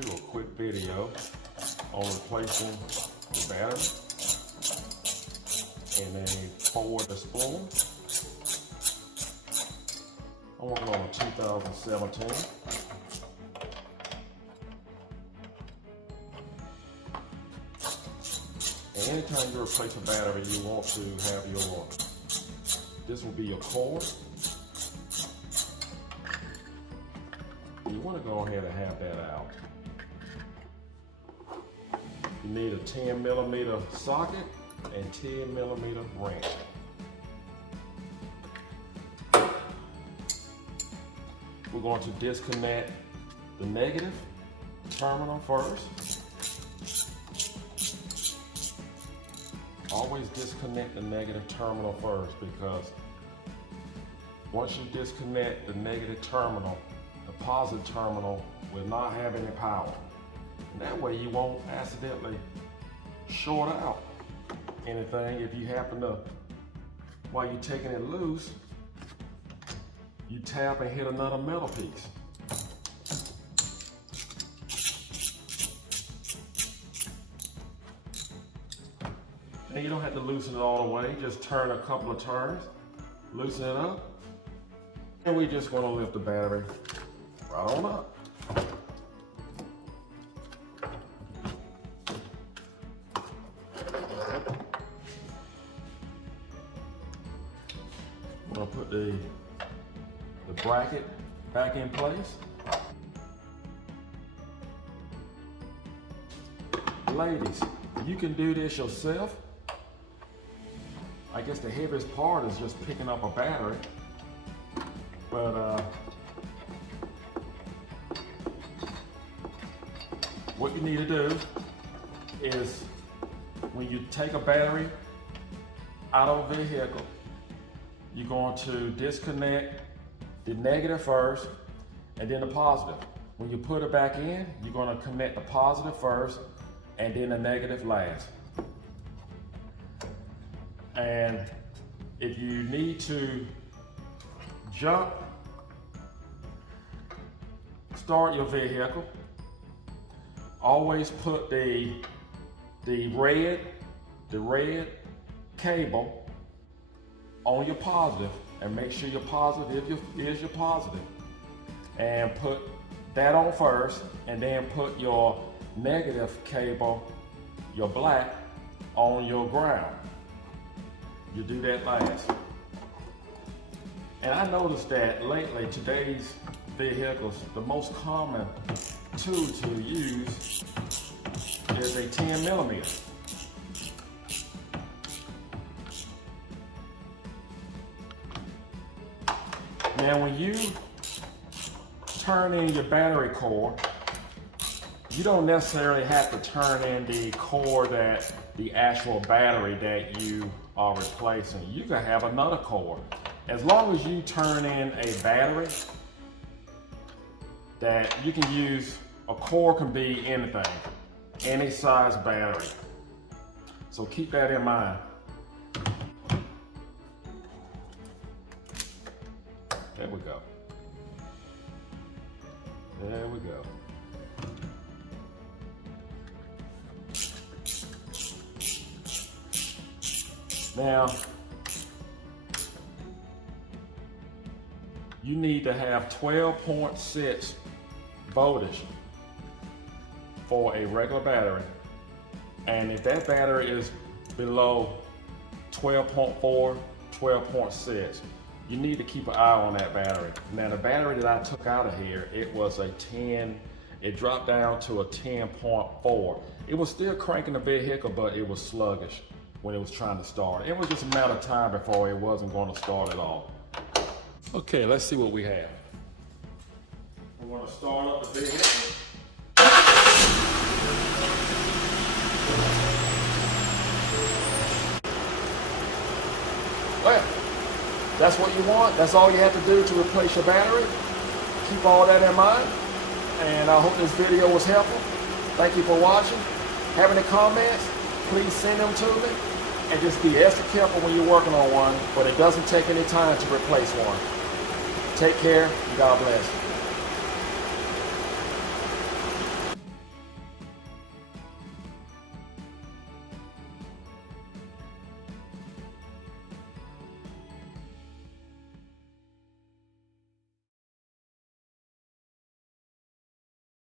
do a quick video on replacing the battery in a Ford Explorer. I'm working on a 2017. And anytime you replace a battery, you want to have this will be your cord. You want to go ahead and have that out. You need a 10mm socket and 10mm wrench. We're going to disconnect the negative terminal first. Always disconnect the negative terminal first, because once you disconnect the negative terminal, the positive terminal will not have any power. And that way you won't accidentally short out anything if you happen to, while you're taking it loose, you tap and hit another metal piece. And you don't have to loosen it all the way, just turn a couple of turns, loosen it up, and we're just gonna lift the battery right on up. I'm gonna put the bracket back in place. Ladies, you can do this yourself. I guess the heaviest part is just picking up a battery, but what you need to do is, when you take a battery out of a vehicle, you're going to disconnect the negative first and then the positive. When you put it back in, you're going to connect the positive first and then the negative last. And if you need to start your vehicle, always put the red cable on your positive, and make sure your positive is your positive. And put that on first, and then put your negative cable, your black, on your ground. You do that last. And I noticed that lately, today's vehicles, the most common tool to use is a 10mm. Now when you turn in your battery cord, you don't necessarily have to turn in the cord that the actual battery that you are replacing. You can have another cord. As long as you turn in a battery that you can use, a cord can be anything, any size battery. So keep that in mind. There we go. There we go. Now, you need to have 12.6 voltage for a regular battery. And if that battery is below 12.4, 12.6, you need to keep an eye on that battery. Now the battery that I took out of here, it was a 10, it dropped down to a 10.4. It was still cranking the vehicle, but it was sluggish when it was trying to start. It was just a matter of time before it wasn't going to start at all. Okay, let's see what we have. We're going to start up the vehicle. Well, that's what you want. That's all you have to do to replace your battery. Keep all that in mind. And I hope this video was helpful. Thank you for watching. Have any comments, please send them to me. And just be extra careful when you're working on one, but it doesn't take any time to replace one. Take care, and God bless.